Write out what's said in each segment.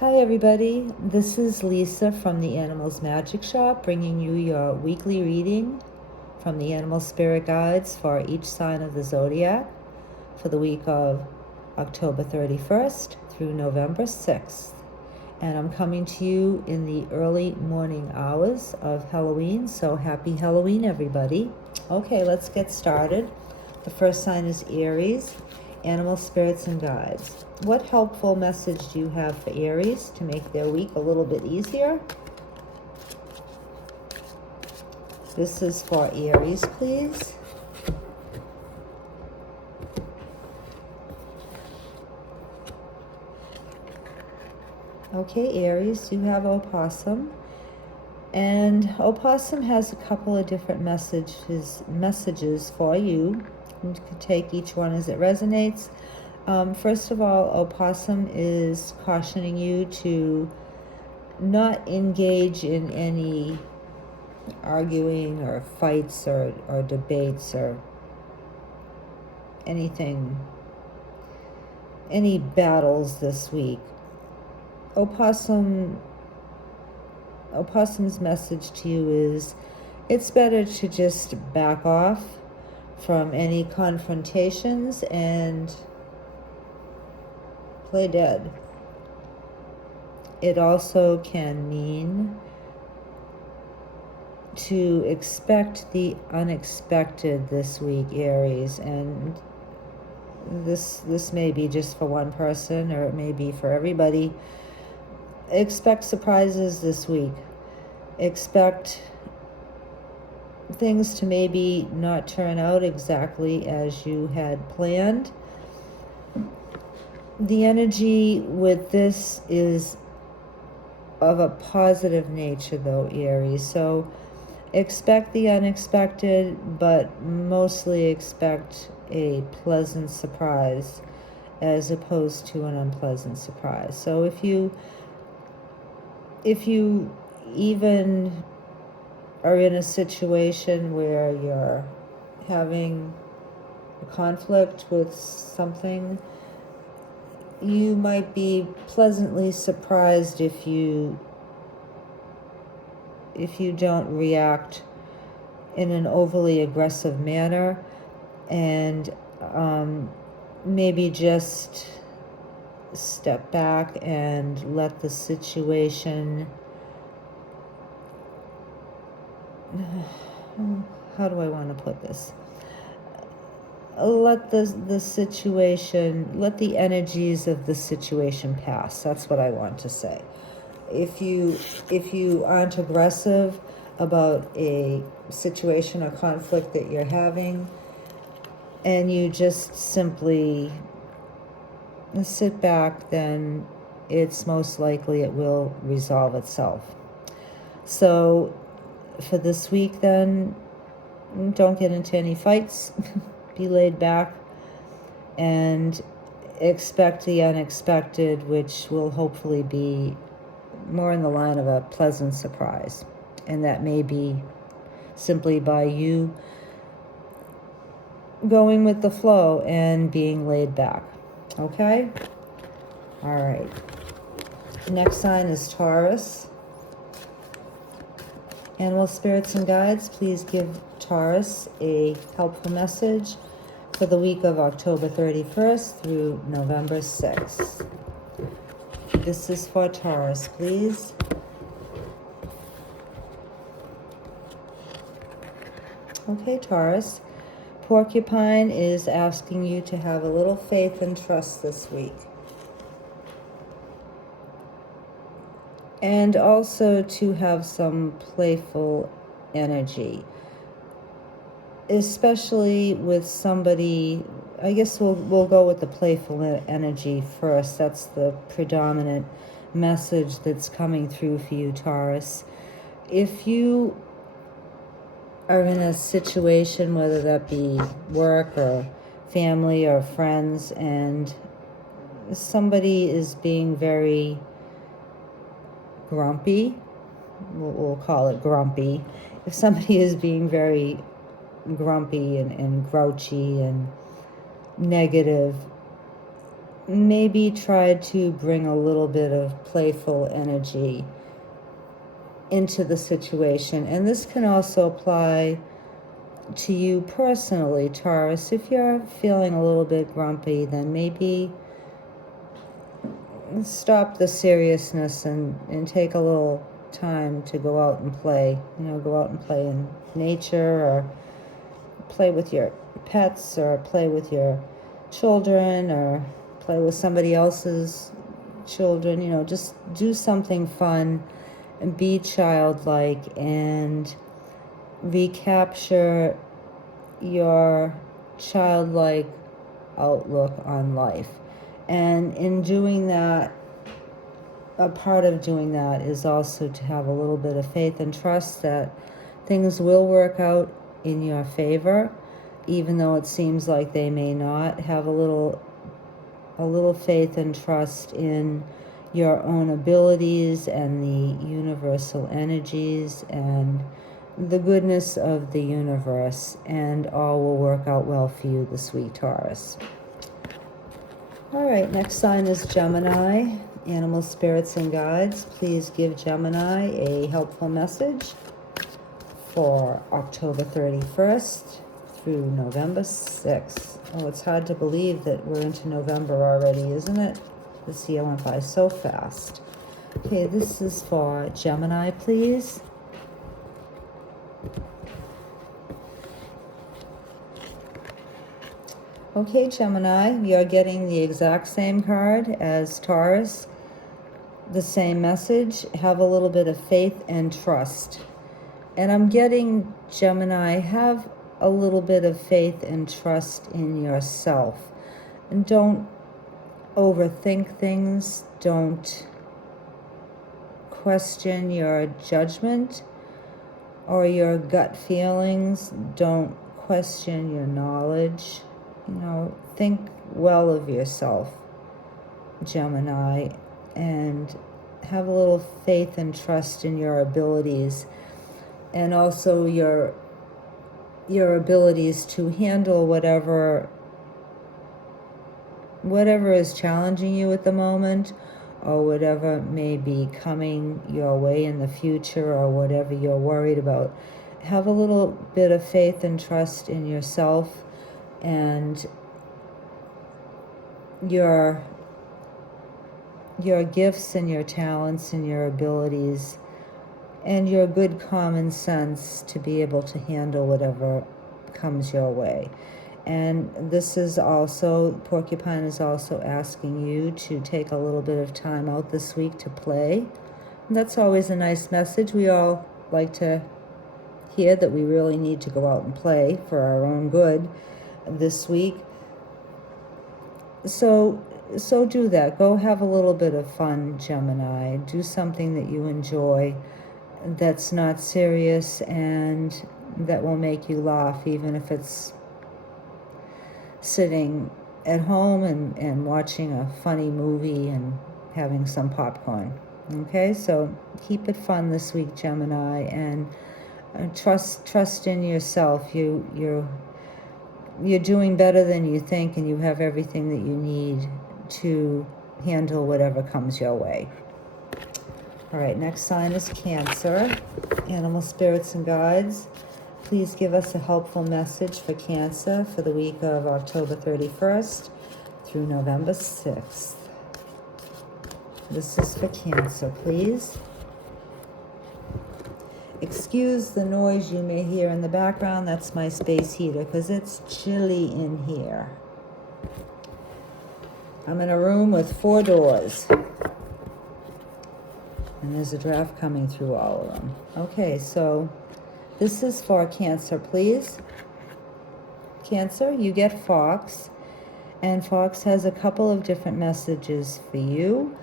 Hi everybody, this is Lisa from the Animals Magic Shop, bringing you your weekly reading from the Animal Spirit Guides for each sign of the Zodiac for the week of October 31st through November 6th. And I'm coming to you in the early morning hours of Halloween, so happy Halloween everybody. Okay, let's get started. The first sign is Aries, Animal Spirits and Guides. What helpful message do you have for Aries to make their week a little bit easier? This is for Aries, please. Okay, Aries, you have Opossum. And Opossum has a couple of different messages for you. You can take each one as it resonates. First of all, Opossum is cautioning you to not engage in any arguing or fights or debates or anything, any battles this week. Opossum's message to you is it's better to just back off from any confrontations and play dead. It also can mean to expect the unexpected this week, Aries, and this may be just for one person or it may be for everybody. Expect surprises this week. Expect things to maybe not turn out exactly as you had planned. The energy with this is of a positive nature though, Aries. So expect the unexpected, but mostly expect a pleasant surprise as opposed to an unpleasant surprise. So if you even are in a situation where you're having a conflict with something, you might be pleasantly surprised if you don't react in an overly aggressive manner, and maybe just step back and let the situation, how do I want to put this? Let the situation, let the energies of the situation pass. That's what I want to say. If you aren't aggressive about a situation or conflict that you're having, and you just simply sit back, then it's most likely it will resolve itself. So for this week then, don't get into any fights. Be laid back and expect the unexpected, which will hopefully be more in the line of a pleasant surprise. And that may be simply by you going with the flow and being laid back. Okay? All right. Next sign is Taurus. Animal Spirits and Guides, please give Taurus a helpful message for the week of October 31st through November 6th. This is for Taurus, please. Okay, Taurus. Porcupine is asking you to have a little faith and trust this week. And also to have some playful energy. Especially with somebody, I guess we'll go with the playful energy first. That's the predominant message that's coming through for you, Taurus. If you are in a situation, whether that be work or family or friends, and somebody is being very grumpy, we'll call it grumpy. If somebody is being very grumpy and grouchy and negative, maybe try to bring a little bit of playful energy into the situation. And this can also apply to you personally, Taurus. If you're feeling a little bit grumpy, then maybe stop the seriousness and take a little time to go out and play. Go out and play in nature, or play with your pets, or play with your children, or play with somebody else's children. Just do something fun and be childlike and recapture your childlike outlook on life. And in doing that, a part of doing that is also to have a little bit of faith and trust that things will work out in your favor, even though it seems like they may not. Have a little faith and trust in your own abilities and the universal energies and the goodness of the universe, and all will work out well for you this week, Taurus. All right, next sign is Gemini. Animal spirits and guides, please give Gemini a helpful message for October 31st through November 6th. Oh, it's hard to believe that we're into November already, isn't it? This year went by so fast. Okay, this is for Gemini, please. Okay, Gemini, you're getting the exact same card as Taurus. The same message. Have a little bit of faith and trust. And I'm getting, Gemini, have a little bit of faith and trust in yourself. And don't overthink things. Don't question your judgment or your gut feelings. Don't question your knowledge. Think well of yourself, Gemini, and have a little faith and trust in your abilities, and also your abilities to handle whatever is challenging you at the moment, or whatever may be coming your way in the future, or whatever you're worried about. Have a little bit of faith and trust in yourself and your gifts and your talents and your abilities and your good common sense to be able to handle whatever comes your way. And this is also, Porcupine is also asking you to take a little bit of time out this week to play. And that's always a nice message. We all like to hear that we really need to go out and play for our own good this week. So do that. Go have a little bit of fun, Gemini. Do something that you enjoy, that's not serious, and that will make you laugh, even if it's sitting at home and watching a funny movie and having some popcorn. Okay, so keep it fun this week, Gemini, and trust in yourself. You're doing better than you think, and you have everything that you need to handle whatever comes your way. All right, next sign is Cancer. Animal spirits and guides, please give us a helpful message for Cancer for the week of October 31st through November 6th. This is for Cancer, please. Excuse the noise you may hear in the background. That's my space heater because it's chilly in here. I'm in a room with 4 doors. And there's a draft coming through all of them. Okay, so this is for Cancer, please. Cancer, you get Fox. And Fox has a couple of different messages for you.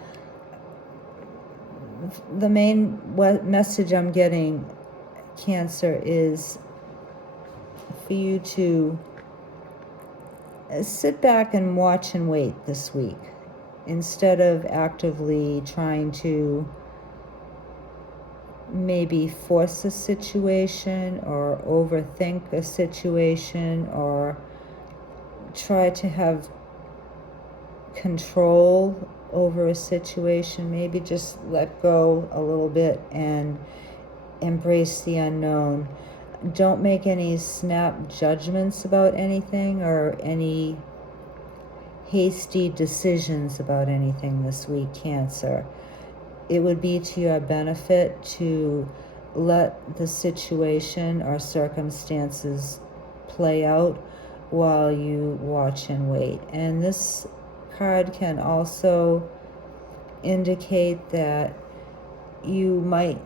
The main message I'm getting, Cancer, is for you to sit back and watch and wait this week instead of actively trying to maybe force a situation or overthink a situation or try to have control over a situation. Maybe just let go a little bit and embrace the unknown. Don't make any snap judgments about anything or any hasty decisions about anything this week, Cancer. It would be to your benefit to let the situation or circumstances play out while you watch and wait. And this card can also indicate that you might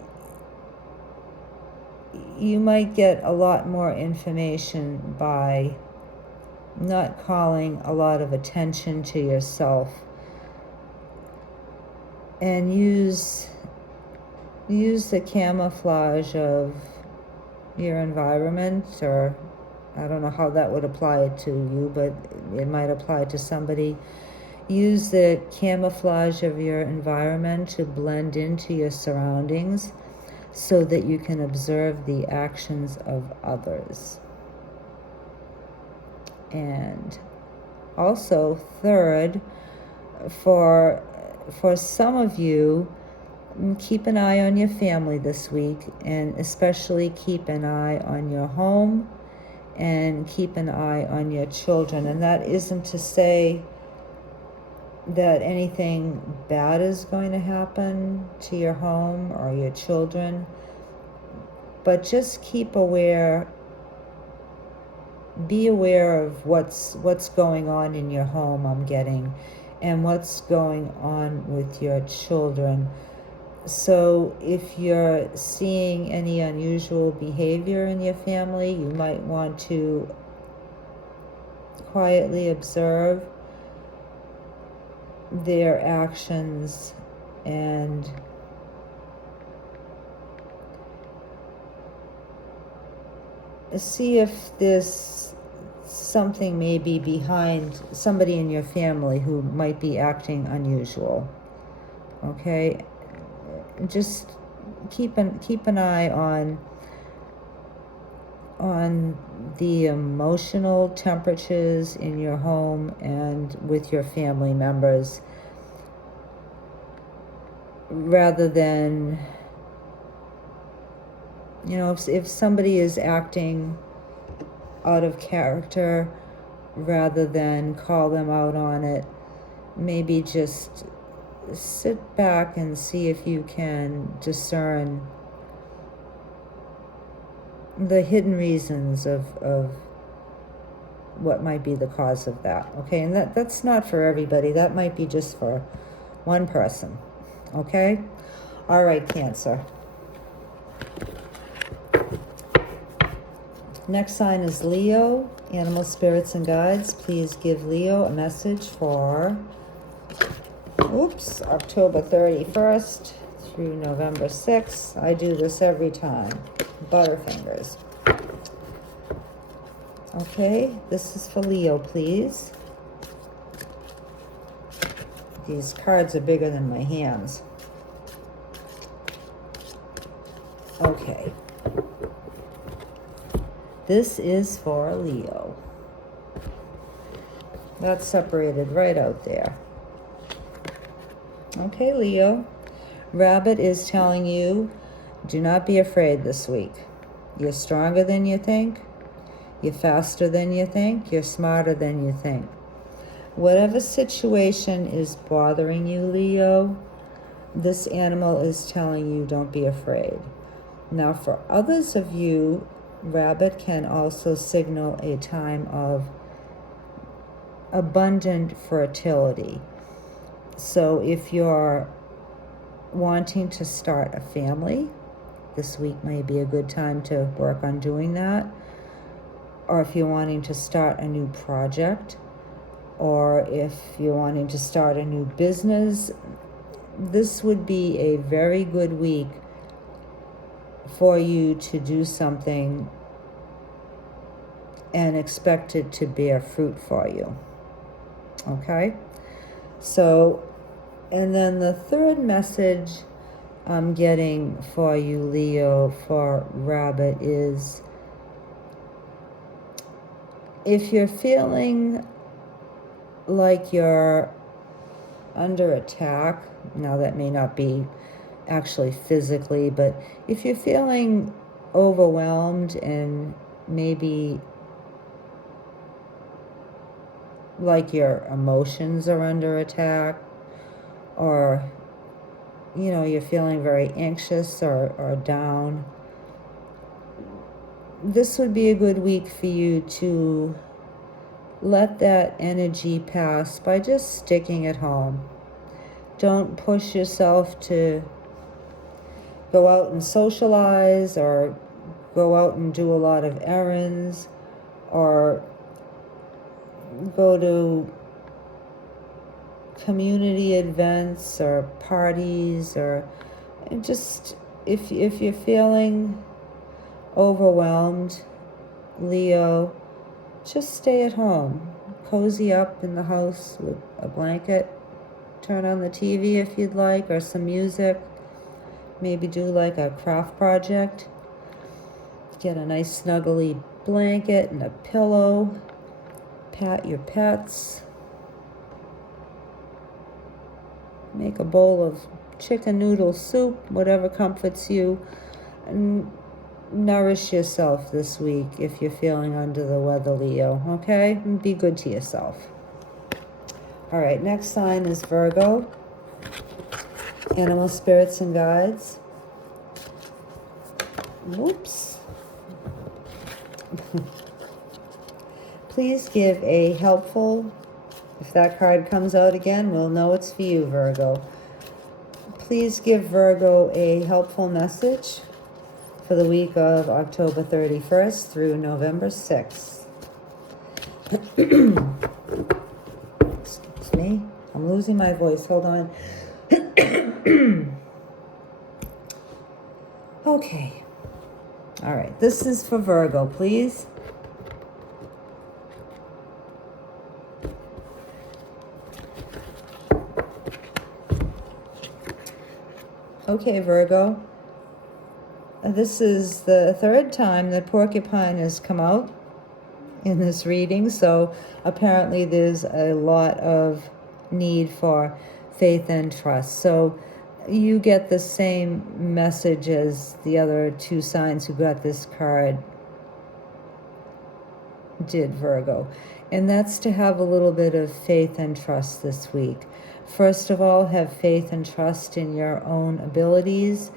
get a lot more information by not calling a lot of attention to yourself, and use the camouflage of your environment, or I don't know how that would apply to you, but it might apply to somebody. Use the camouflage of your environment to blend into your surroundings so that you can observe the actions of others. And also, third, for some of you, keep an eye on your family this week, and especially keep an eye on your home and keep an eye on your children. And that isn't to say that anything bad is going to happen to your home or your children, but just be aware of what's going on in your home, I'm getting, and what's going on with your children. So if you're seeing any unusual behavior in your family, you might want to quietly observe their actions and see if there's something maybe behind somebody in your family who might be acting unusual. Okay, just keep an eye on the emotional temperatures in your home and with your family members, rather than, if somebody is acting out of character, rather than call them out on it, maybe just sit back and see if you can discern the hidden reasons of what might be the cause of that. Okay, and that's not for everybody. That might be just for one person. Okay? All right, Cancer. Next sign is Leo. Animal spirits and guides, please give Leo a message for October 31st through November 6th. I do this every time. Butterfingers. Okay, this is for Leo, please. These cards are bigger than my hands. Okay. This is for Leo. That's separated right out there. Okay, Leo. Rabbit is telling you, do not be afraid this week. You're stronger than you think. You're faster than you think. You're smarter than you think. Whatever situation is bothering you, Leo, this animal is telling you, don't be afraid. Now, for others of you, Rabbit can also signal a time of abundant fertility. So if you're wanting to start a family, this week may be a good time to work on doing that. Or if you're wanting to start a new project, or if you're wanting to start a new business, this would be a very good week for you to do something and expect it to bear fruit for you. Okay? So, and then the third message I'm getting for you, Leo, for Rabbit is, if you're feeling like you're under attack. Now, that may not be actually physically, but if you're feeling overwhelmed and maybe like your emotions are under attack, or you're feeling very anxious or down, this would be a good week for you to let that energy pass by just sticking at home. Don't push yourself to go out and socialize or go out and do a lot of errands or go to community events or parties, or just if you're feeling overwhelmed, Leo, just stay at home. Cozy up in the house with a blanket. Turn on the TV if you'd like, or some music. Maybe do like a craft project. Get a nice snuggly blanket and a pillow. Pat your pets. Make a bowl of chicken noodle soup, whatever comforts you. And nourish yourself this week if you're feeling under the weather, Leo, okay? And be good to yourself. All right, next sign is Virgo. Animal spirits and guides. Whoops. Please give a helpful, if that card comes out again, we'll know it's for you, Virgo. Please give Virgo a helpful message for the week of October 31st through November 6th. Excuse me, I'm losing my voice, hold on. Okay. All right, this is for Virgo, please. Okay, Virgo. This is the third time that porcupine has come out in this reading, so apparently there's a lot of need for faith and trust. So you get the same message as the other two signs who got this card did, Virgo. And that's to have a little bit of faith and trust this week. First of all, have faith and trust in your own abilities,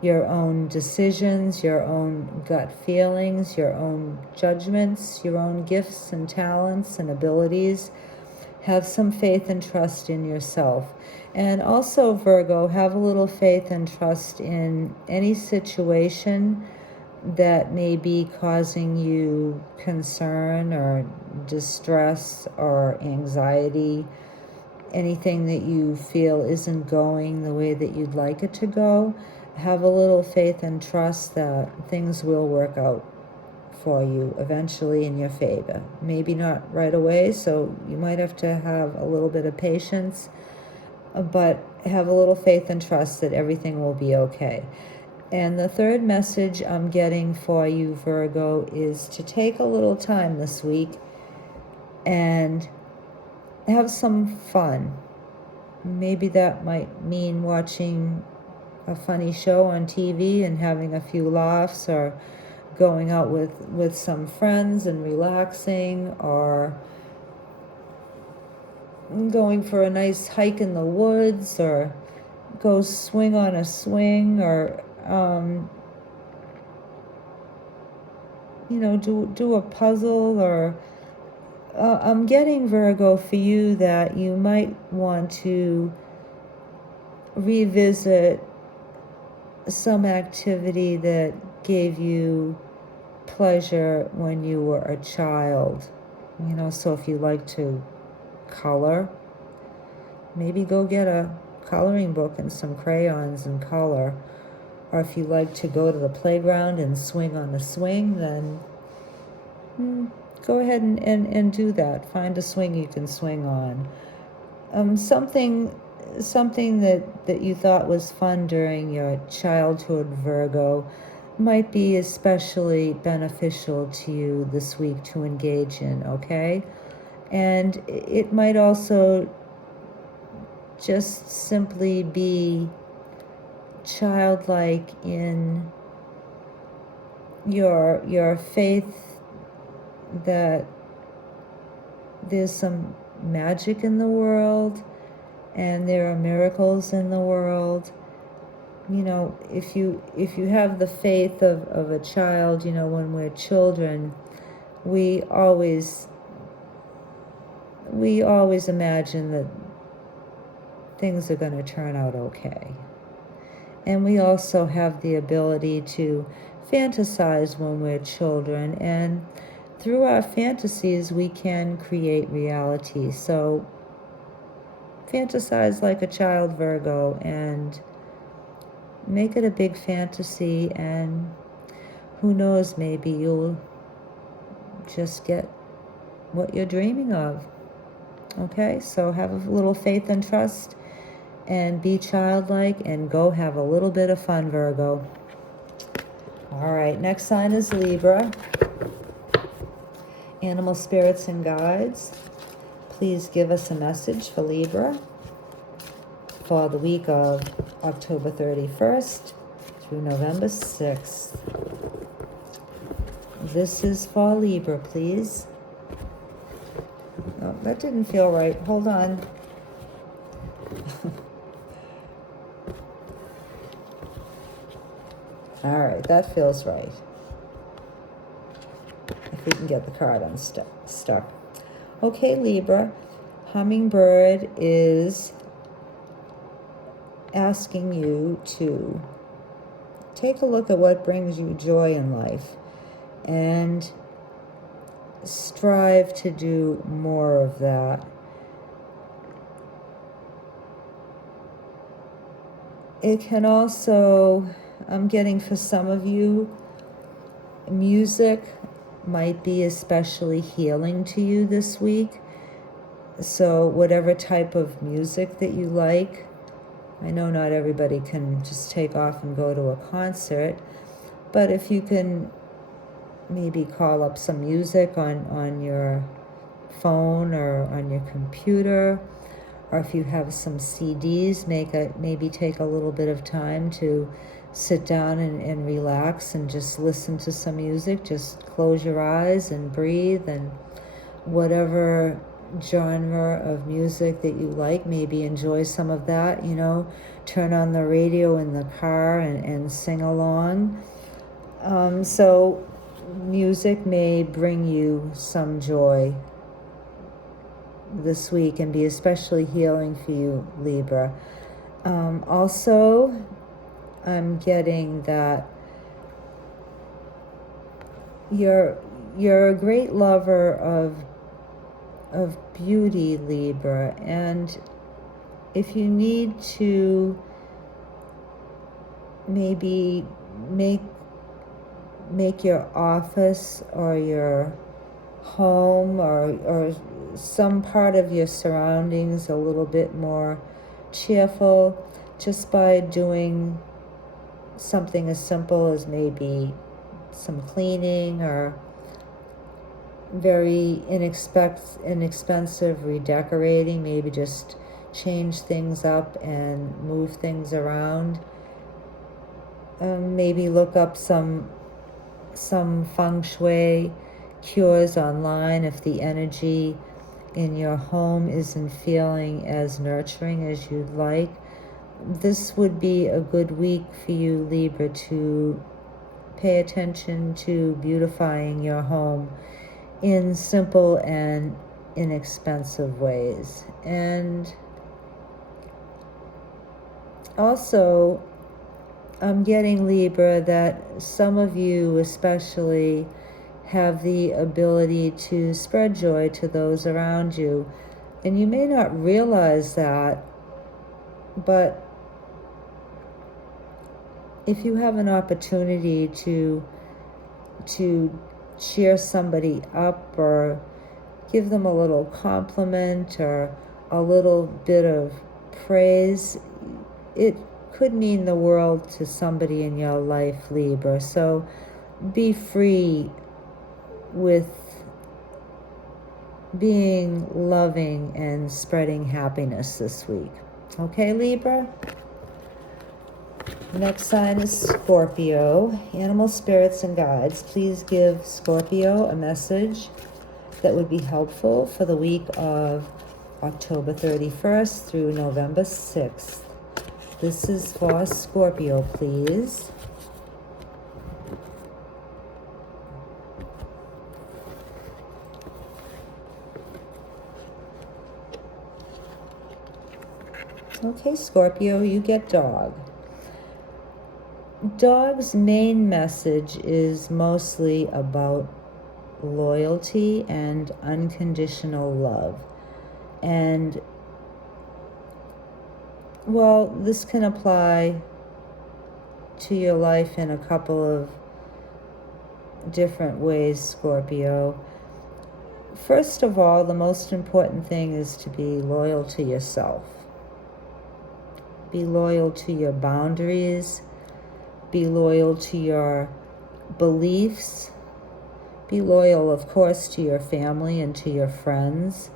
your own decisions, your own gut feelings, your own judgments, your own gifts and talents and abilities. Have some faith and trust in yourself. And also, Virgo, have a little faith and trust in any situation that may be causing you concern or distress or anxiety, anything that you feel isn't going the way that you'd like it to go. Have a little faith and trust that things will work out for you eventually in your favor. Maybe not right away, so you might have to have a little bit of patience, but have a little faith and trust that everything will be okay. And the third message I'm getting for you, Virgo, is to take a little time this week and have some fun. Maybe that might mean watching a funny show on TV and having a few laughs, or going out with some friends and relaxing, or going for a nice hike in the woods, or go swing on a swing, or do a puzzle, or I'm getting, Virgo, for you that you might want to revisit some activity that gave you pleasure when you were a child. So if you like to color, maybe go get a coloring book and some crayons and color. Or if you like to go to the playground and swing on the swing, then go ahead and do that. Find a swing you can swing on. Something that you thought was fun during your childhood, Virgo, might be especially beneficial to you this week to engage in, okay? And it might also just simply be childlike in your faith that there's some magic in the world and there are miracles in the world. You know, if you have the faith of a child, you know, when we're children, we always imagine that things are going to turn out okay. And we also have the ability to fantasize when we're children, and through our fantasies we can create reality. So fantasize like a child, Virgo, and make it a big fantasy, and who knows, maybe you'll just get what you're dreaming of. Okay, so have a little faith and trust and be childlike and go have a little bit of fun, Virgo. All right, next sign is Libra. Animal spirits and guides, please give us a message for Libra for the week of October 31st through November 6th. This is for Libra, please. Oh, that didn't feel right. Hold on. All right, that feels right. If we can get the card unstuck. Okay, Libra, Hummingbird is asking you to take a look at what brings you joy in life and strive to do more of that. It can also, I'm getting for some of you, music might be especially healing to you this week. So whatever type of music that you like, I know not everybody can just take off and go to a concert, but if you can maybe call up some music on your phone or on your computer, or if you have some CDs, maybe take a little bit of time to sit down and relax and just listen to some music. Just close your eyes and breathe, and whatever genre of music that you like, maybe enjoy some of that, you know, turn on the radio in the car and sing along. So music may bring you some joy this week and be especially healing for you, Libra. Also, I'm getting that you're a great lover of beauty, Libra, and if you need to maybe make your office or your home or some part of your surroundings a little bit more cheerful, just by doing something as simple as maybe some cleaning or very inexpensive redecorating, maybe just change things up and move things around. Maybe look up some feng shui cures online if the energy in your home isn't feeling as nurturing as you'd like. This would be a good week for you, Libra, to pay attention to beautifying your home in simple and inexpensive ways. And also, I'm getting, Libra, that some of you especially have the ability to spread joy to those around you. And you may not realize that, but if you have an opportunity to cheer somebody up or give them a little compliment or a little bit of praise, it could mean the world to somebody in your life, Libra. So be free with being loving and spreading happiness this week. Okay, Libra? Next sign is Scorpio. Animal spirits and guides, please give Scorpio a message that would be helpful for the week of October 31st through November 6th. This is for Scorpio, please. Okay, Scorpio, you get dog. Dog's main message is mostly about loyalty and unconditional love. And, well, this can apply to your life in a couple of different ways, Scorpio. First of all, the most important thing is to be loyal to yourself. Be loyal to your boundaries. Be loyal to your beliefs. Be loyal, of course, to your family and to your friends.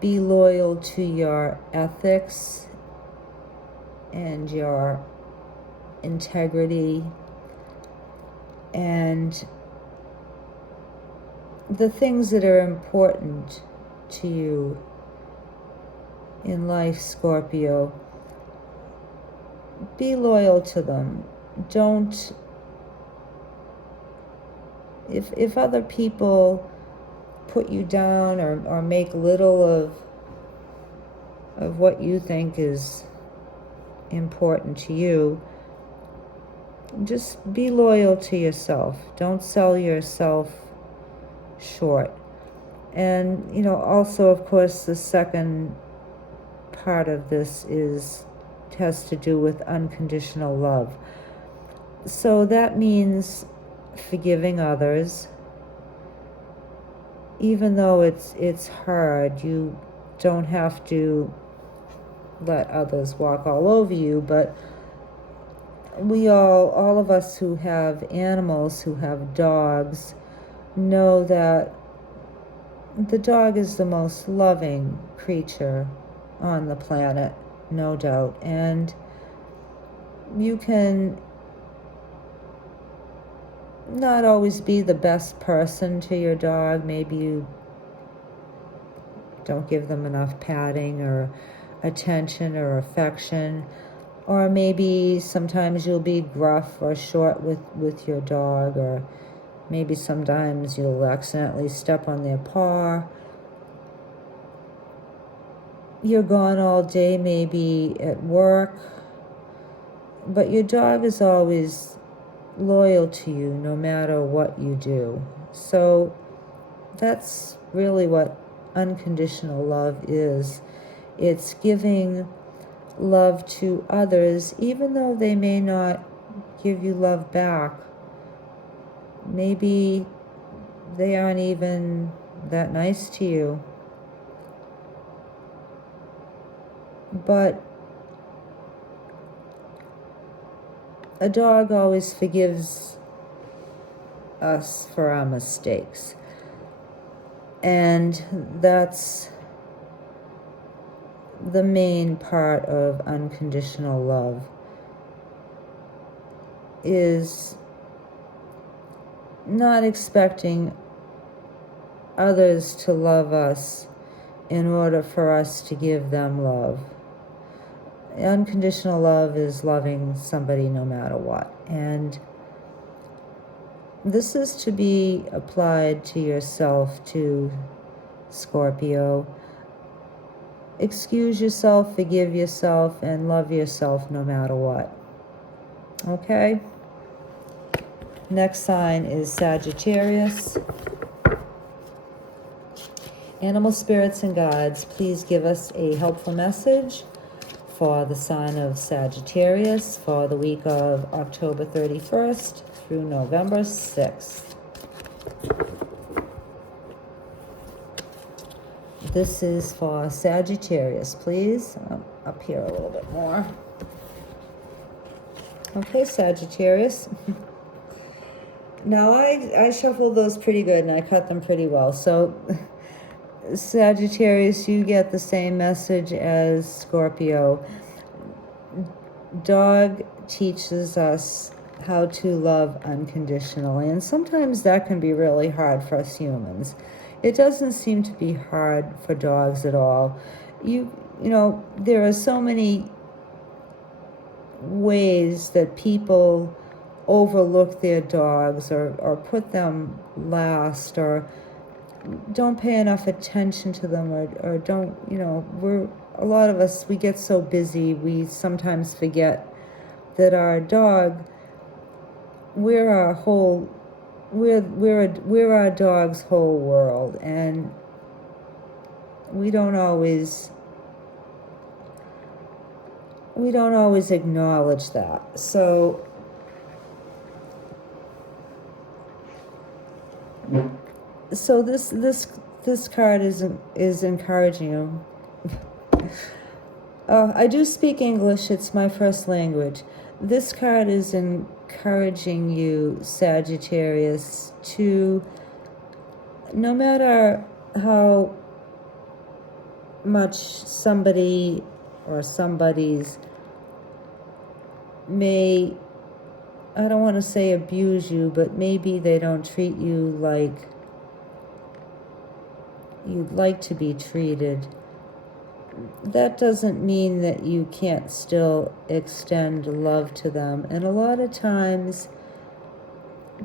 Be loyal to your ethics and your integrity and the things that are important to you in life, Scorpio. Be loyal to them. Don't, if other people put you down or make little of what you think is important to you, just be loyal to yourself. Don't sell yourself short. And, also, of course, the second part of this has to do with unconditional love. So that means forgiving others. Even though it's hard, you don't have to let others walk all over you, but all of us who have animals, who have dogs, know that the dog is the most loving creature on the planet, no doubt. And you can not always be the best person to your dog. Maybe you don't give them enough patting or attention or affection. Or maybe sometimes you'll be gruff or short with your dog, or maybe sometimes you'll accidentally step on their paw. You're gone all day, maybe at work, but your dog is always loyal to you no matter what you do. So that's really what unconditional love is. It's giving love to others, even though they may not give you love back. Maybe they aren't even that nice to you. But a dog always forgives us for our mistakes. And that's the main part of unconditional love, is not expecting others to love us in order for us to give them love. Unconditional love is loving somebody no matter what. And this is to be applied to yourself too, Scorpio. Excuse yourself, forgive yourself, and love yourself no matter what. Okay? Next sign is Sagittarius. Animal spirits and guides, please give us a helpful message for the sign of Sagittarius for the week of October 31st through November 6th. This is for Sagittarius, please. Up here a little bit more. Okay, Sagittarius. Now, I shuffled those pretty good, and I cut them pretty well. So Sagittarius, you get the same message as Scorpio. Dog teaches us how to love unconditionally, and sometimes that can be really hard for us humans. It doesn't seem to be hard for dogs at all. You know, there are so many ways that people overlook their dogs or put them last or don't pay enough attention to them or don't, a lot of us, we get so busy, we sometimes forget that our dog, we're our dog's whole world, and we don't always acknowledge that. So this card is encouraging you. I do speak English, it's my first language. This card is encouraging you, Sagittarius, to, no matter how much somebody or somebody's may, I don't want to say abuse you, but maybe they don't treat you like you'd like to be treated. That doesn't mean that you can't still extend love to them. And a lot of times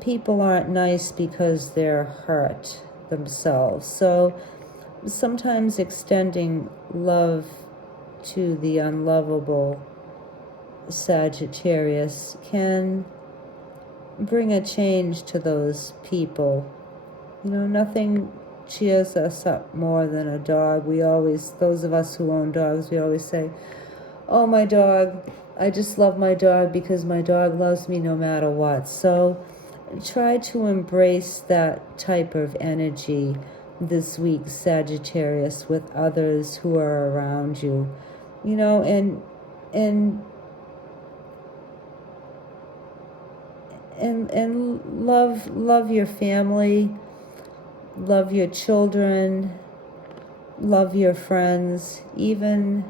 people aren't nice because they're hurt themselves. So sometimes extending love to the unlovable Sagittarius can bring a change to those people. Nothing cheers us up more than a dog. Those of us who own dogs, we always say, oh, my dog, I just love my dog because my dog loves me no matter what. So try to embrace that type of energy this week, Sagittarius, with others who are around you, and love your family, love your children, love your friends, even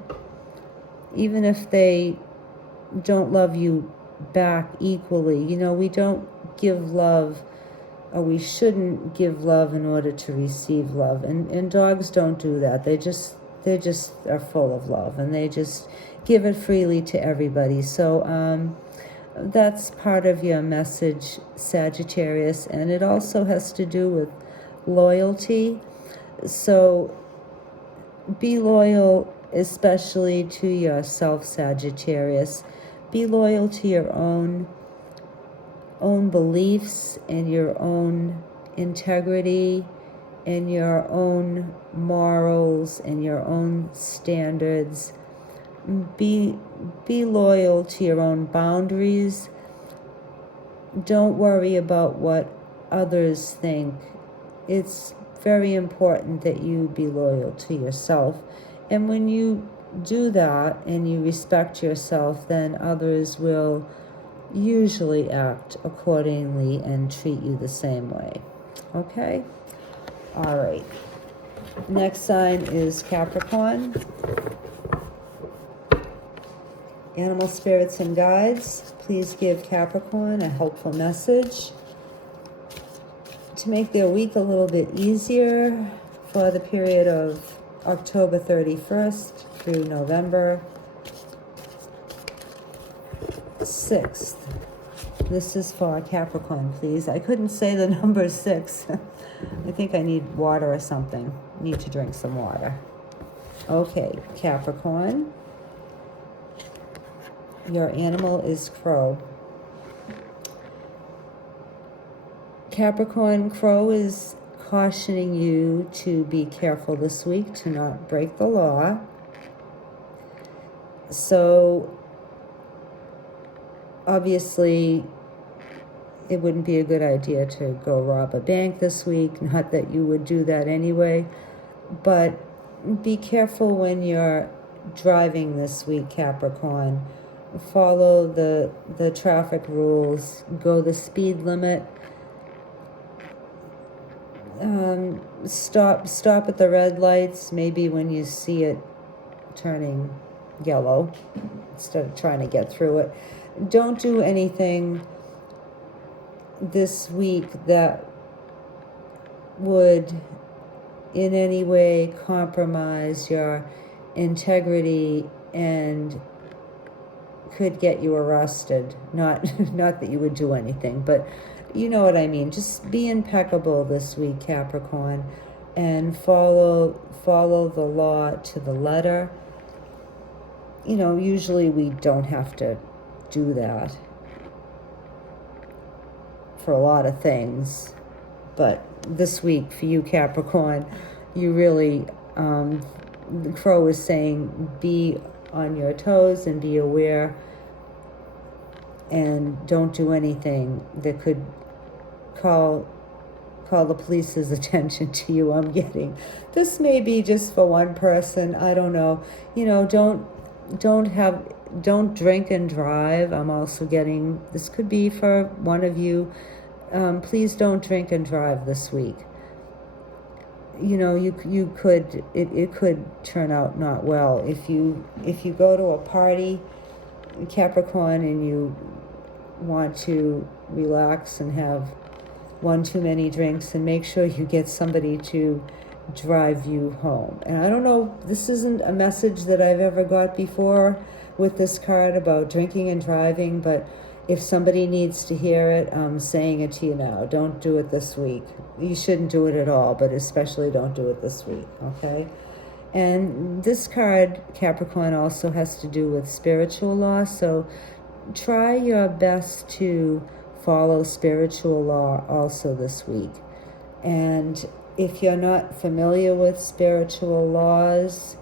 if they don't love you back equally. We don't give love, or we shouldn't give love in order to receive love. And dogs don't do that. They just are full of love, and they just give it freely to everybody. So that's part of your message, Sagittarius, and it also has to do with loyalty. So be loyal, especially to yourself, Sagittarius. Be loyal to your own beliefs and your own integrity and your own morals and your own standards. Be loyal to your own boundaries. Don't worry about what others think. It's very important that you be loyal to yourself. And when you do that and you respect yourself, then others will usually act accordingly and treat you the same way. Okay? All right. Next sign is Capricorn. Animal spirits and guides, please give Capricorn a helpful message to make their week a little bit easier for the period of October 31st through November 6th. This is for Capricorn, please. I couldn't say the number 6. I think I need water or something. Need to drink some water. Okay, Capricorn. Your animal is crow. Capricorn, crow is cautioning you to be careful this week, to not break the law. So obviously it wouldn't be a good idea to go rob a bank this week. Not that you would do that anyway, but be careful when you're driving this week, Capricorn. Follow the traffic rules. Go the speed limit. Stop at the red lights, maybe when you see it turning yellow, instead of trying to get through it. Don't do anything this week that would in any way compromise your integrity and could get you arrested. Not not that you would do anything, but you know what I mean. Just be impeccable this week, Capricorn, and follow the law to the letter. You know, usually we don't have to do that for a lot of things, but this week for you, Capricorn, you really, the crow is saying be on your toes and be aware, and don't do anything that could call the police's attention to you. I'm getting this may be just for one person, I don't know. You know, don't drink and drive. I'm also getting this could be for one of you. Please don't drink and drive this week. You know, you could it could turn out not well if you go to a party, Capricorn, and you want to relax and have one too many drinks, and make sure you get somebody to drive you home. And I don't know, this isn't a message that I've ever got before with this card about drinking and driving, but if somebody needs to hear it, I'm saying it to you now. Don't do it this week. You shouldn't do it at all, but especially don't do it this week, okay? And this card, Capricorn, also has to do with spiritual law, so try your best to follow spiritual law also this week. And if you're not familiar with spiritual laws,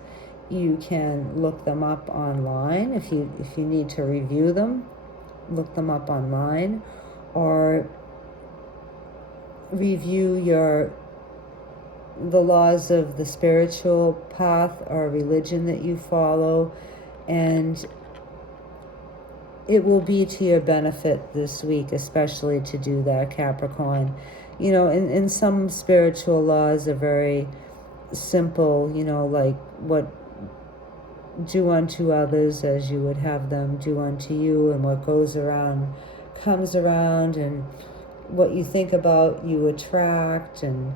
you can look them up online. If you need to review them, look them up online, or review the laws of the spiritual path or religion that you follow, and it will be to your benefit this week, especially to do that, Capricorn. You know, and some spiritual laws are very simple, you know, like what do unto others as you would have them do unto you, and what goes around comes around, and what you think about you attract, and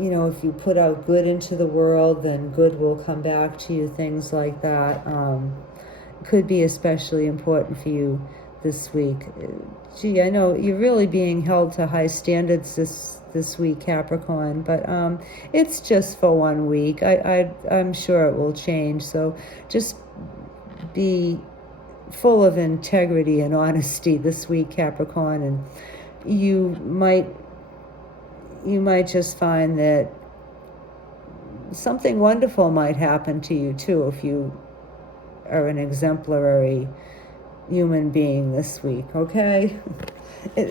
you know, if you put out good into the world, then good will come back to you, things like that. Could be especially important for you this week. Gee, I know you're really being held to high standards this week, Capricorn, but it's just for 1 week. I'm sure it will change, so just be full of integrity and honesty this week, Capricorn, and you might just find that something wonderful might happen to you too if you are an exemplary human being this week, okay?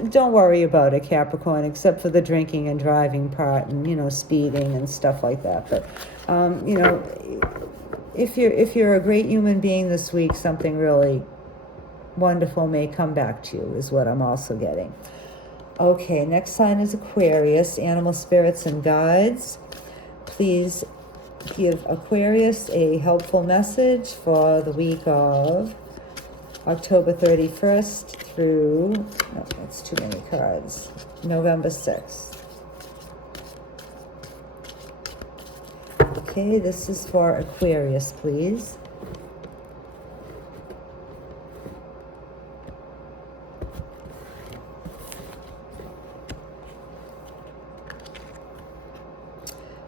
Don't worry about it, Capricorn, except for the drinking and driving part, and you know, speeding and stuff like that. But you know, if you're a great human being this week, something really wonderful may come back to you, is what I'm also getting. Okay, next sign is Aquarius. Animal spirits and guides, please give Aquarius a helpful message for the week of October 31st through, no, that's too many cards, November 6th. Okay, this is for Aquarius, please.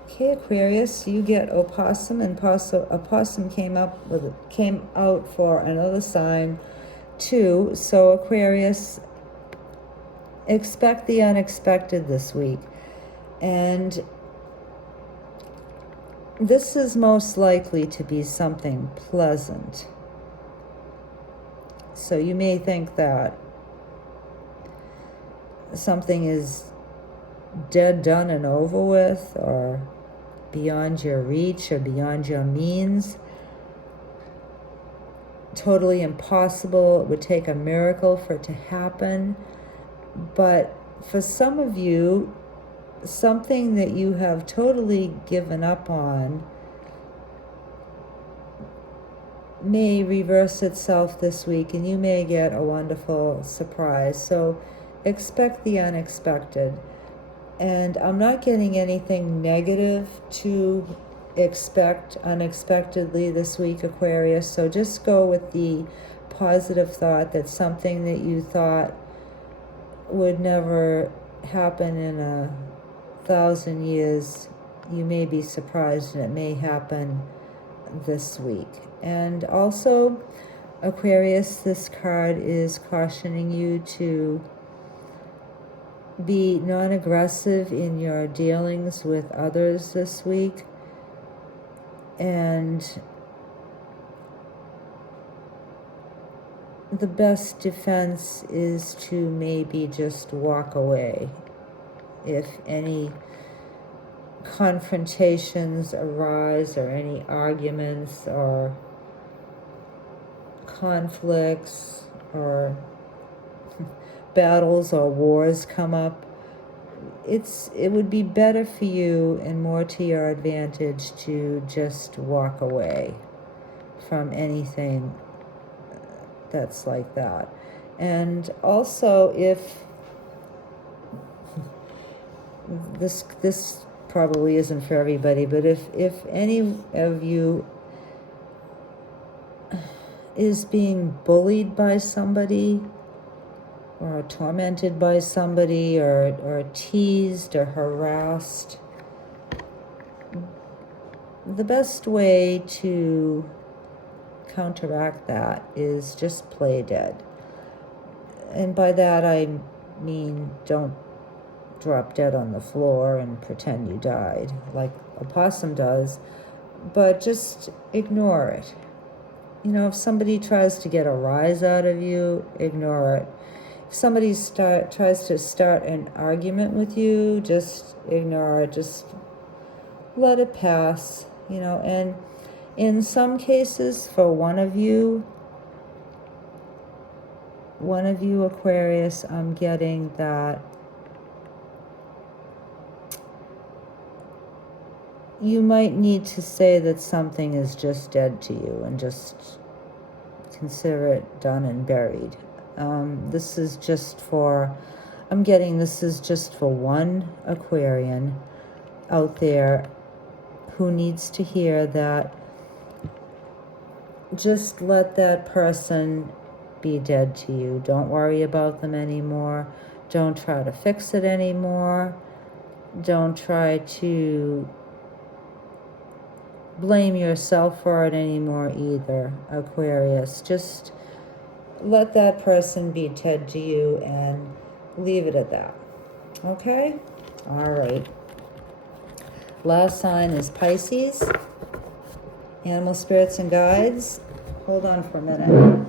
Okay, Aquarius, you get opossum, and opossum came out for another sign too. So Aquarius, expect the unexpected this week, and this is most likely to be something pleasant. So you may think that something is dead, done, and over with, or beyond your reach, or beyond your means, totally impossible. It would take a miracle for it to happen. But for some of you, something that you have totally given up on may reverse itself this week, and you may get a wonderful surprise. So expect the unexpected. And I'm not getting anything negative to expect unexpectedly this week, Aquarius. So just go with the positive thought that something that you thought would never happen in 1,000 years, you may be surprised, and it may happen this week. And also, Aquarius, this card is cautioning you to be non-aggressive in your dealings with others this week, and the best defense is to maybe just walk away if any confrontations arise, or any arguments or conflicts or battles or wars come up. It would be better for you and more to your advantage to just walk away from anything that's like that. And also, if this probably isn't for everybody, but if any of you is being bullied by somebody, or tormented by somebody, or teased or harassed, the best way to counteract that is just play dead. And by that I mean, don't drop dead on the floor and pretend you died like a possum does, but just ignore it. You know, if somebody tries to get a rise out of you, ignore it. If somebody tries to start an argument with you, just ignore it. Just let it pass, you know. And in some cases, for one of you, Aquarius, I'm getting that you might need to say that something is just dead to you and just consider it done and buried. This is just for one Aquarian out there who needs to hear that. Just let that person be dead to you. Don't worry about them anymore. Don't try to fix it anymore. Don't try to blame yourself for it anymore either, Aquarius. Just let that person be dead to you and leave it at that. Okay? All right. Last sign is Pisces. Animal spirits and guides. Hold on for a minute.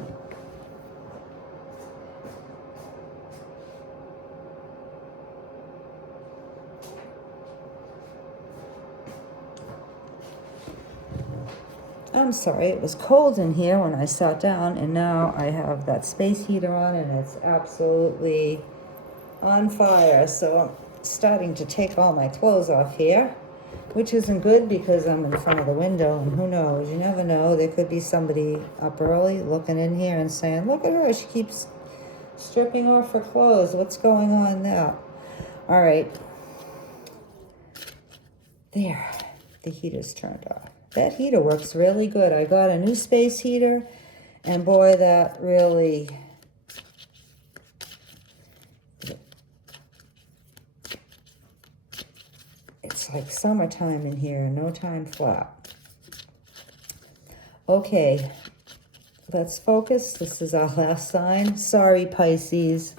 I'm sorry, it was cold in here when I sat down, and now I have that space heater on and it's absolutely on fire. So I'm starting to take all my clothes off here, which isn't good because I'm in front of the window, and who knows, you never know. There could be somebody up early looking in here and saying, look at her, she keeps stripping off her clothes. What's going on now? All right. There, the heater's turned off. That heater works really good. I got a new space heater, and boy, that really... It's like summertime in here, no time flat. Okay, let's focus. This is our last sign. Sorry, Pisces.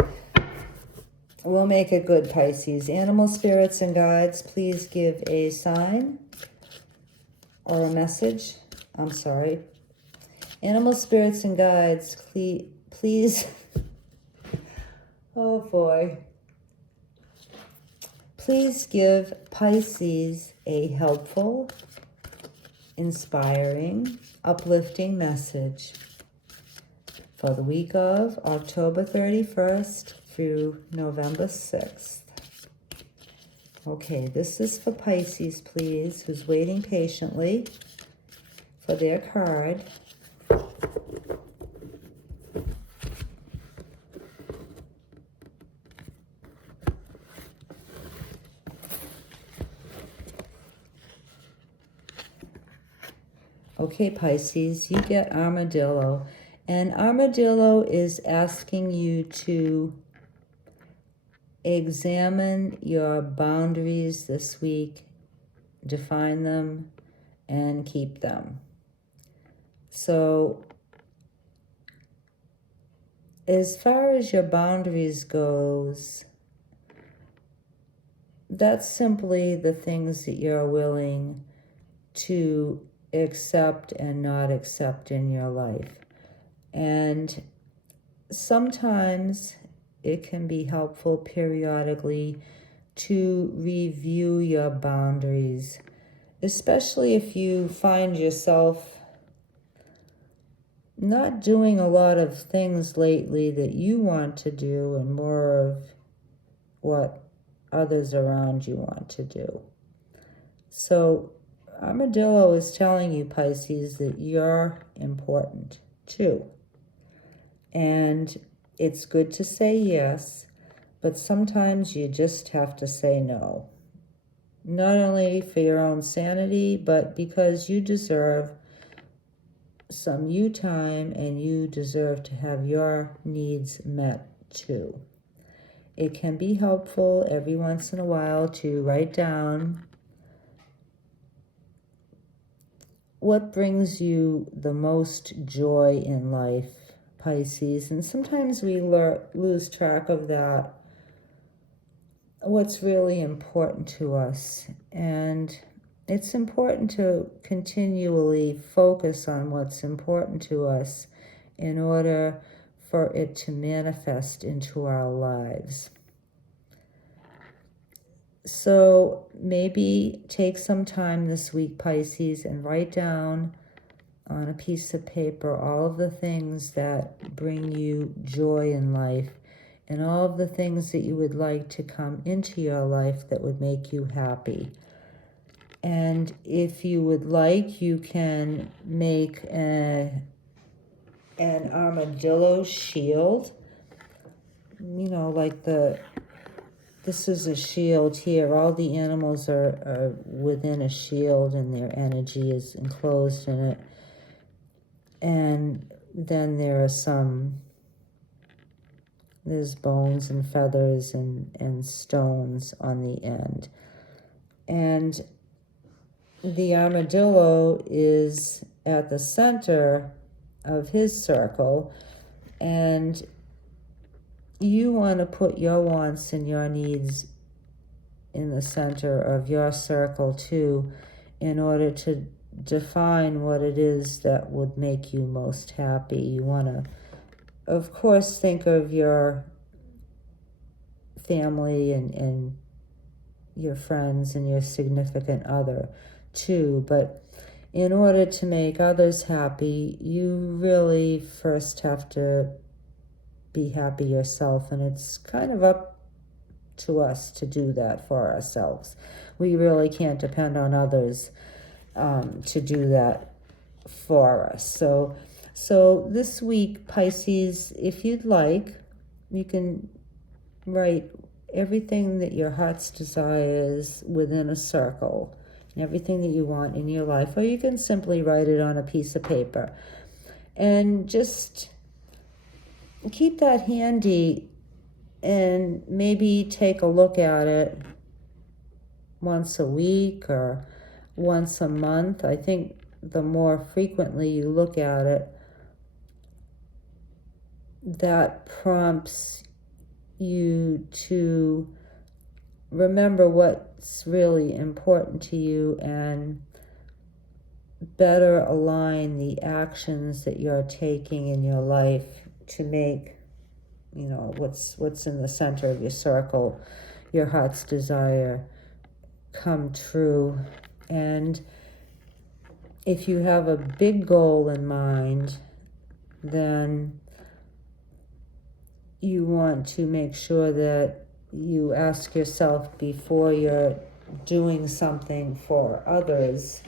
We'll make it good, Pisces. Animal spirits and guides, please give a sign or a message. I'm sorry. Animal spirits and guides, please. Oh boy. Please give Pisces a helpful, inspiring, uplifting message for the week of October 31st through November 6th. Okay, this is for Pisces, please, who's waiting patiently for their card. Okay, Pisces, you get Armadillo. And Armadillo is asking you to examine your boundaries this week, define them, and keep them. So, as far as your boundaries goes, that's simply the things that you're willing to accept and not accept in your life. And sometimes it can be helpful periodically to review your boundaries, especially if you find yourself not doing a lot of things lately that you want to do and more of what others around you want to do. So Armadillo is telling you, Pisces, that you're important too. And it's good to say yes, but sometimes you just have to say no. Not only for your own sanity, but because you deserve some you time and you deserve to have your needs met too. It can be helpful every once in a while to write down what brings you the most joy in life, Pisces. And sometimes we lose track of that, what's really important to us. And it's important to continually focus on what's important to us in order for it to manifest into our lives. So maybe take some time this week, Pisces, and write down on a piece of paper all of the things that bring you joy in life and all of the things that you would like to come into your life that would make you happy. And if you would like, you can make an armadillo shield, like this is a shield here. All the animals are within a shield and their energy is enclosed in it. And then there's bones and feathers and stones on the end. And the armadillo is at the center of his circle, and you want to put your wants and your needs in the center of your circle too, in order to define what it is that would make you most happy. You want to, of course, think of your family and your friends and your significant other too, but in order to make others happy, you really first have to be happy yourself, and it's kind of up to us to do that for ourselves. We really can't depend on others to do that for us. So this week, Pisces, if you'd like, you can write everything that your heart's desires within a circle, everything that you want in your life, or you can simply write it on a piece of paper. And just keep that handy and maybe take a look at it once a week or once a month. I think the more frequently you look at it, that prompts you to remember what's really important to you and better align the actions that you're taking in your life to make, what's in the center of your circle, your heart's desire, come true. And if you have a big goal in mind, then you want to make sure that you ask yourself before you're doing something for others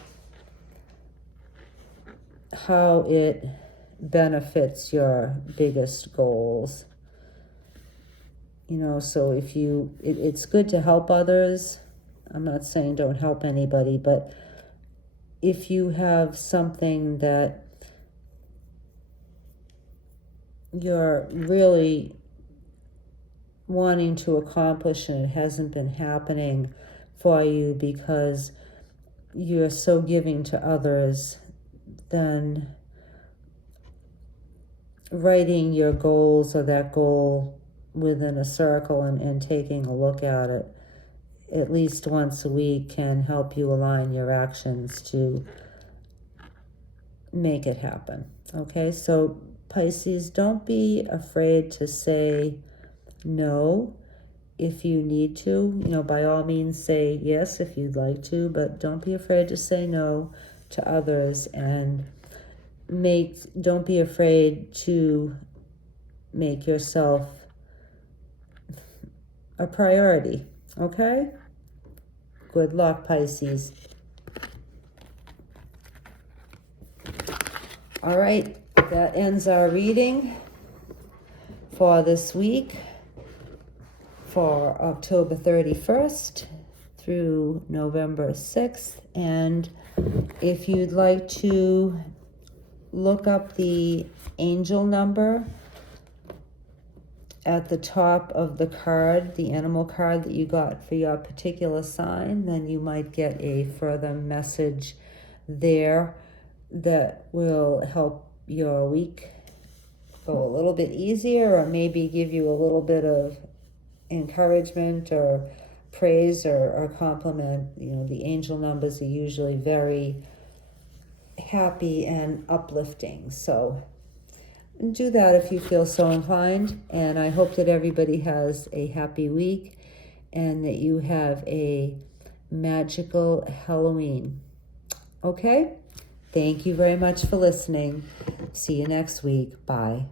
how it benefits your biggest goals. You know, so if you, it's good to help others. I'm not saying don't help anybody, but if you have something that you're really wanting to accomplish and it hasn't been happening for you because you're so giving to others, then writing your goals or that goal within a circle and taking a look at it at least once a week can help you align your actions to make it happen. Okay, so Pisces, don't be afraid to say no if you need to. You know, by all means say yes if you'd like to, but don't be afraid to say no to others, and don't be afraid to make yourself a priority. Okay? Good luck, Pisces. All right, that ends our reading for this week, for October 31st through November 6th. And if you'd like to look up the angel number at the top of the card, the animal card that you got for your particular sign, then you might get a further message there that will help your week go a little bit easier, or maybe give you a little bit of encouragement or praise or compliment. You know, the angel numbers are usually very happy and uplifting. So do that if you feel so inclined. And I hope that everybody has a happy week and that you have a magical Halloween. Okay? Thank you very much for listening. See you next week. Bye.